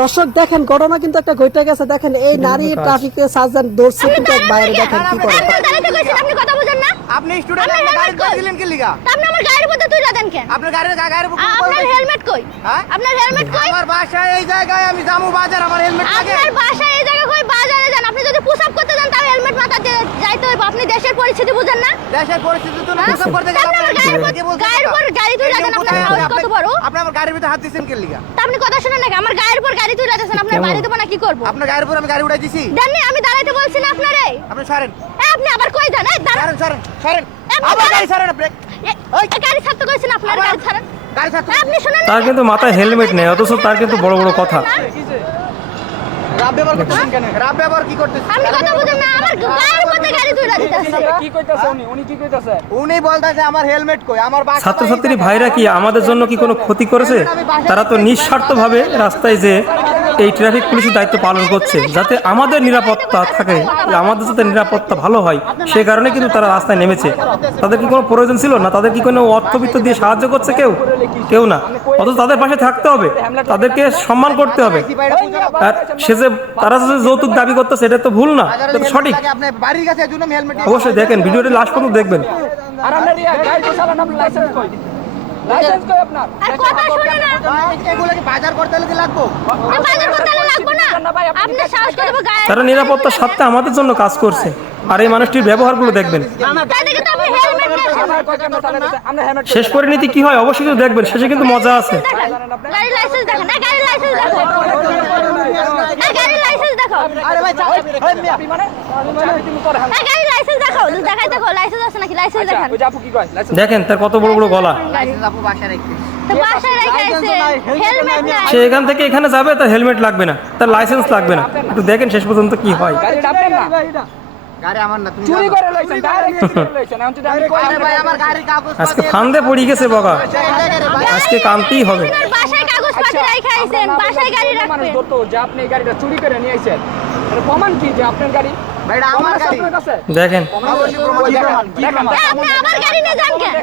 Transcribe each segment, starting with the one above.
দর্শক দেখেন ঘটনা কিন্তু একটা ঘটে গেছে। দেখেন এই নারী ট্রাফিকে সার্জন দৌড়ছে কিন্তু এক বাইরে দেখেন কি করে। আপনি কথা স্টুডেন্ট আপনি কই? দিলেন কি লিগা? আপনি আমার গাড়ির মধ্যে তুই দেন কেন? আপনার গাড়ির আপনার হেলমেট কই? হ্যাঁ? আপনার হেলমেট কই? আমার বাসায় এই জায়গায় আমি জামু বাজার আমার হেলমেট লাগে আপনার বাসায় এই জায়গা কই? বাজারে যান। আপনি যদি পুশ আপ করতে যান তাহলে হেলমেট মাথা দিয়ে আপনি দেশের পরিস্থিতি বুঝেন না। দেশের পরিস্থিতি তো না হ্যাঁ? হিসাব করতে তা আপনি আমার গাড়ির উপর- আগে বলতে গাড়ির উপর গাড়ি তুলে দেন আপনার সাহস কত বড়? আপনি আমার গাড়ির ভিতরে হাত লিগা? তা আপনি কথা শুনেন নাকি আমার গাড়ির উপর গাড়ি তুলে দিয়েছেন আপনার বাড়ি দেবো না কি করব? আপনার উপর আমি গাড়ি উঠাই দিছি। জাননি আমি দাঁড়াইতে বলছি না আপনারে। আপনি সরেন। এ, আপনি আবার কই যান? এই দাঁড়ান। সরেন সরেন সরেন। আবার গাড়ি সরেন আপনি। ওই। গাড়ি ছাড়তে কইছেন আপনার আবার- গাড়ি ছাড়েন। গাড়ি ছাড়তে এ, আপনি শুনেন তার কিন্তু মাথায় হেলমেট নেই অথচ তার কিন্তু বড় বড় কথা। রাব ব্যবহার করতেছেন কেন? রাব ব্যবহার কি করতেছেন? আপনি কথা বুঝেন না আমার গাড়ির মধ্যে দিতেছে। কি কইতাছে উনি? উনি কি কইতাছে? উনি বলতেছে আমার হেলমেট কই? আমার বাসা ছাত্রছাত্রী ভাইরা কি আমাদের জন্য কি কোনো ক্ষতি করেছে? তারা তো নিঃস্বার্থভাবে রাস্তায় যে এই ট্রাফিক পুলিশের দায়িত্ব পালন করছে যাতে আমাদের নিরাপত্তা থাকে আমাদের যাতে নিরাপত্তা ভালো হয় সে কারণে কিন্তু তারা রাস্তায় নেমেছে। তাদের কি কোনো প্রয়োজন ছিল না? তাদের কি কোনো অর্থবিত্ত দিয়ে সাহায্য করছে কেউ? কেউ না। অথচ তাদের পাশে থাকতে হবে। তাদেরকে সম্মান করতে হবে। আর সে যে তারা যে যৌতুক দাবি করতেছে সেটা তো ভুল না এটা তো সঠিক। অবশ্যই দেখেন ভিডিওটি লাস্ট পর্যন্ত দেখবেন। আর আপনার গাড়ি তো চালান আপনার লাইসেন্স কই? লাইসেন্স কই আপনার? আর কথা শুনে না। এগুলো কি বাজার করতে লাগবো? বাজার করতে লাগবো না। আপনি সাহস করে তারা নিরাপত্তার স্বার্থে আমাদের জন্য কাজ করছে। আর এই মানুষটির ব্যবহারগুলো দেখবেন। শেষ পরিণতি কি হয় অবশ্যই কিন্তু দেখবেন। শেষে কিন্তু মজা আছে। আরে ভাই মানে তুমি তোর হ্যাঁ গাড়ির লাইসেন্স দেখাও দেখাই দেখো লাইসেন্স দেখান। ওই যে কি কয়? লাইসেন্স দেখেন তার কত বড় বড় গলা। সে এখান থেকে এখানে যাবে তার হেলমেট লাগবে না তার লাইসেন্স লাগবে না। একটু দেখেন শেষ পর্যন্ত কি হয়। গাড়িটা আপনার না। গাড়ি আমার না তুমি চুরি করে আজকে ফান্দে পড়ে গেছে বগা আজকে কামতেই হবে। গাড়ি রাখবেন। আপনি গাড়িটা চুরি নিয়ে প্রমাণ কি যে আপনার গাড়ি? দেখেন। অবশ্যই প্রমাণ দেখান। দেখান। এ, আপনি আবার গাড়ি নিয়ে যান কেন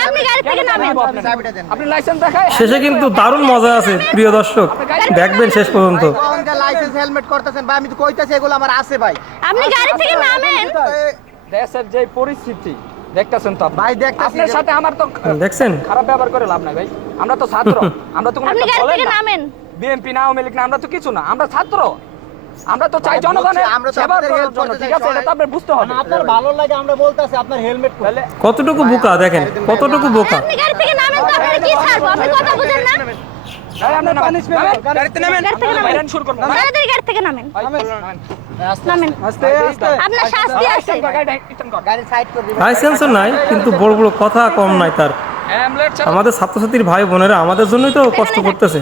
আপনি গাড়ি থেকে নামেন। চাবিটা দেন আপনি লাইসেন্স দেখায় শেষে কিন্তু দারুণ মজা আছে প্রিয় দর্শক। দেখবেন শেষ পর্যন্ত। লাইসেন্স হেলমেট করতেছেন ভাই আমি তো কইতাছি এগুলো আমার আছে ভাই। আপনি গাড়ি থেকে নামেন। দেশের যে পরিস্থিতি দেখতেছেন তো ভাই আপনার সাথে আমার তো দেখছেন? খারাপ ব্যবহার করে লাভ নাই ভাই। আমরা তো ছাত্র আমরা তো কোনো আপনি একটা গাড়ি দলের থেকে নামেন। বিএনপি না আওয়ামী লীগ না আমরা তো কিছু না আমরা ছাত্র। আমরা তো চাই জনগণের বুঝছি, আমরা তো সেবা আপনাদের করার জন্য করতে ঠিক আছে এটা তো আপনার বুঝতে হবে। আপনার ভালো লাগে আমরা বলতাছি আপনার হেলমেট তাহলে কতটুকু বোকা দেখেন কতটুকু বোকা? আপনি গাড়ি থেকে নামেন তো আপনারা কি ছাড়বো আপনি কথা বুঝেন না। ভাই, আমরা নামেন। নামেন। গাড়িতে নামেন। গাড়ি থেকে নামেন। শুরু করব তাড়াতাড়ি গাড়ি থেকে নামেন। নামেন। আস্তে আস্তে আপনার লাইসেন্সও নাই কিন্তু বড় বড় কথা কম নাই তার। আমাদের ছাত্রছাত্রীর ভাই বোনেরা আমাদের জন্যই তো কষ্ট করতেছে।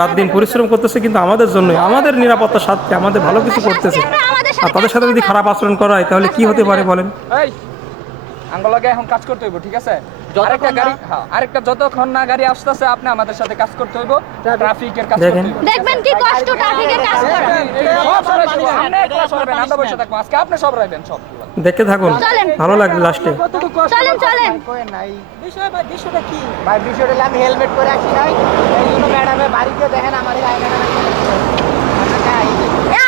রাত দিন পরিশ্রম করতেছে কিন্তু আমাদের জন্যই আমাদের নিরাপত্তা স্বার্থে আমাদের ভালো কিছু করতেছে। আর তাদের সাথে যদি খারাপ আচরণ করা হয় তাহলে কি হতে পারে বলেন? আঙ্গলাকে এখন কাজ করতে হইব ঠিক আছে? আরেকটা গাড়ি হ্যাঁ, আরেকটা যতক্ষণ না গাড়ি আসতেছে আপনি আমাদের সাথে কাজ করতে হইব। ট্রাফিকের কাজ করতে হইব। দেখবেন কি কষ্ট ট্রাফিকের কাজ করা। সব সরাই আপনি একলা সরাবেন, আমরা বসে থাকব। আজকে আপনি সব রাখবেন সব। দেখতে থাকুন। ভালো লাগবে লাস্টে চলেন চলেন নাই বিষয় ভাই বিষয়টা কি? ভাই বিষয়টা আমি হেলমেট পরে আসি নাই। এই জন্য ম্যাডামে বাড়িতে দেখেন আমার এই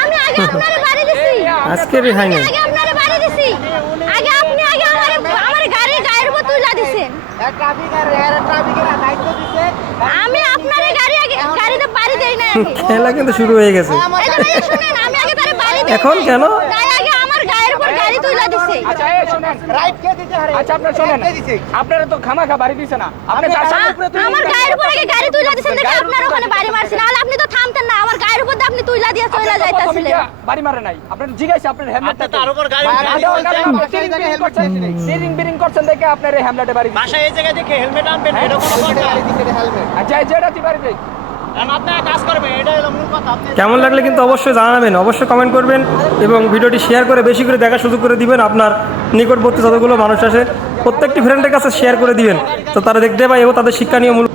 আমি আগে আপনারে বাড়ি দিছি। আজকে রেহাই নেই আগে আপনারে বাড়ি দিছি আগে আপনি আগে আমারে আমার গাড়ি গায়ের উপর তুলে দিছেন ট্রাফিক আর এর ট্রাফিকের দায়িত্ব দিতে আমি আপনারে গাড়ি আগে গাড়িতে বাড়ি দেই না খেলা কিন্তু শুরু হয়ে গেছে। শুনেন আমি আগে তারে বাড়ি দেই এখন কেন? তাই আগে আমার গায়ের উপর গাড়ি তুলে দিছে। আচ্ছা এই শুনেন। রাইট কে দিতে হারে আচ্ছা আপনার শোনেন। আপনারা তো খামাখা বাড়ি দিছে না। আপনি তার সামনে উপরে আমার গায়ের উপর আগে গাড়ি তুলে দিছেন দেখে আপনার ওখানে বাড়ি মারছেন নাহলে আপনি তো থামতেন না আমার গায়ের উপর দিয়ে আপনি তো যাইতাছিলেন বাড়ি মারে নাই। আপনার জিজ্ঞাসা আপনার হেলমেটটা তার উপর গাড়ি সিরিং বিরিং করছেন দেখে আপনার এই হেলমেটে বাড়ি। বাসায় এই জায়গায় দেখে হেলমেট আনবেন এটা কোনো কথা। হেলমেট। আচ্ছা এই যেটাতে বাড়ি কথা। আপনি কেমন লাগলে কিন্তু অবশ্যই জানাবেন অবশ্যই কমেন্ট করবেন এবং ভিডিওটি শেয়ার করে বেশি করে দেখা সুযোগ করে দিবেন আপনার নিকটবর্তী যতগুলো মানুষ আসে প্রত্যেকটি ফ্রেন্ডের কাছে শেয়ার করে দিবেন। তো তারা দেখতে পায় এবং তাদের শিক্ষা নিয়ে মূল